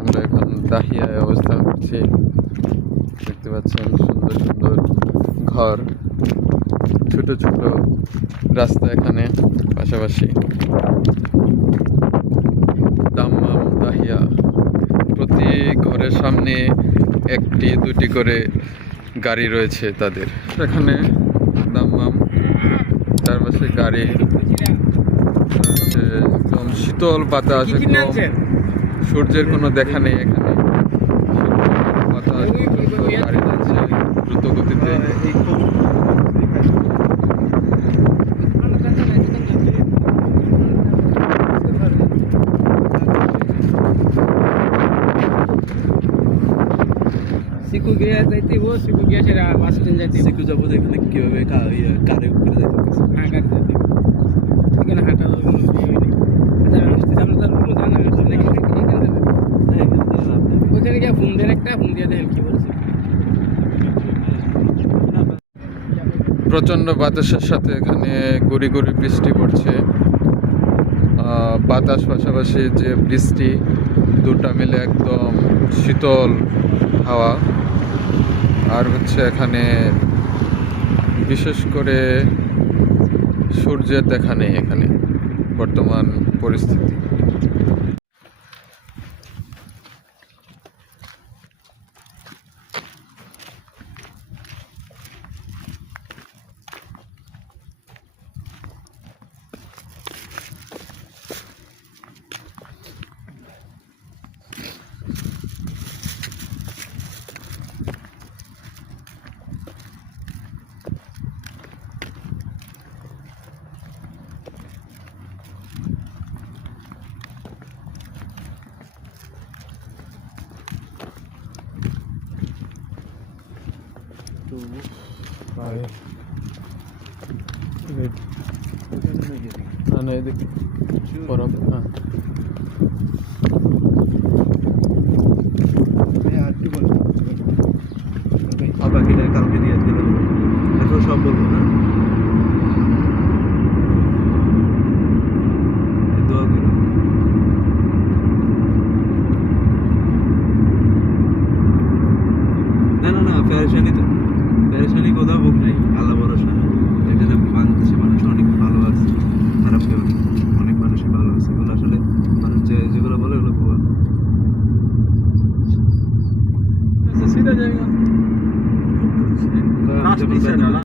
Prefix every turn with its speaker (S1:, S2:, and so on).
S1: আমরা এখন দাহিয়ায় অবস্থান করছি। দেখতে পাচ্ছেন সুন্দর সুন্দর ঘর, ছোট ছোট রাস্তা এখানে পাশাপাশি। দাম্মাম দাহিয়া। প্রতি ঘরের সামনে একটি, দুটি করে গাড়ি রয়েছে তাদের। এখানে দাম্মাম তার পাশে গাড়ি একদম শীতল বাতাস, একদম সূর্যের কোনো দেখা নেই এখানে। গাড়ি যাচ্ছে দ্রুত গতিতে।
S2: সিকু গিয়া যাইতে ও সিকু গিয়া সেরা বাস স্ট্যান্ড যাইতে
S3: সিকু যাব এখানে কীভাবে ইয়ে, কারে উপরে?
S2: হ্যাঁ যাইতে এখানে হাঁটা কোনো ইয়ে হয়নি আচ্ছা আসতে সামনে তার কোনো জানা আছে নাকি এখানে যাবে
S3: হ্যাঁ, এখানে দিয়ে লাভ
S2: ফোন দেন একটা ফোন দিয়ে কি
S1: প্রচণ্ড বাতাসের সাথে এখানে গুড়ি গুড়ি বৃষ্টি পড়ছে। বাতাস পাশাপাশি যে বৃষ্টি, দুটা মিলে একদম শীতল হাওয়া। আর হচ্ছে এখানে বিশেষ করে সূর্যের দেখা নেই এখানে বর্তমান পরিস্থিতি।
S3: Bitti bu. Hayır.
S1: Evet.
S3: Önüne gelin.
S1: Ha neydi?
S3: Para.
S1: Ha.
S3: আবার কি কালকে দিয়ে দিলাম এত সব বলবো না খোদা ভোগ নেই আল্লাহ ভরসা। এটা বাংলাদেশের মানুষ অনেক ভালো আছে খারাপ কেউ অনেক মানুষই ভালো আছে। এগুলো আসলে মানুষ যে যেগুলো বলে ওগুলো ভুয়া।
S2: সিধা জায়গা